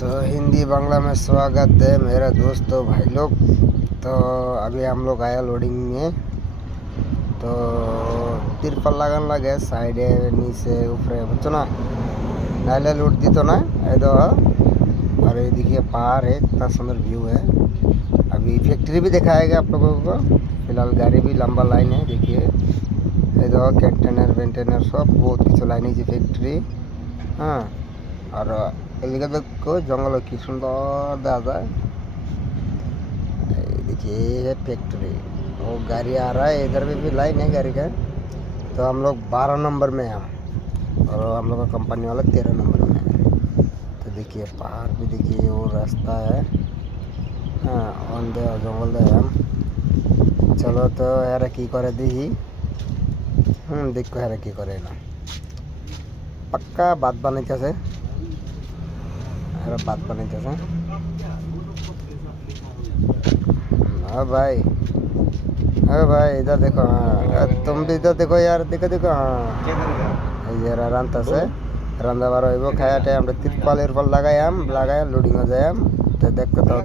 तो हिंदी बांग्ला में स्वागत है मेरा दोस्तों भाई लोग। तो अभी हम लोग आया लोडिंग में। तो तिरपल लगान लगे साइडे नीचे ऊपरे बुझो ना, नाइले लूट दी तो ना दो। और ये देखिए पहाड़ है, इतना सुंदर व्यू है। अभी फैक्ट्री भी दिखाएगा आप लोगों को। फिलहाल गाड़ी भी लंबा लाइन है, देखिए ये दो कंटेनर वेंटेनर सब बहुत किस लाइन है फैक्ट्री। हाँ, और एलिगे देखो जंगल की सुंदर दादा। देखिए ये है फैक्ट्री, वो गाड़ी आ रहा है, इधर भी लाइन है गाड़ी का। तो हम लोग 12 नंबर में हैं और हम लोग का कंपनी वाला 13 नंबर में है। तो देखिए पहाड़ भी देखिए, वो रास्ता है। हाँ ऑन दे जंगल दे हम। चलो तो यार की करे दी देखो यार की करे ना, पक्का बात बनाई से बात बनाई से। हाँ भाई, हाँ भाई इधर देखो। हाँ तुम भी इधर देखो यार, देखो देखो। हाँ ये रांता से रंधा बार खाया टाइम तिरपाल इरपाल लगाया लोडिंग हो जाए। तो देखते तो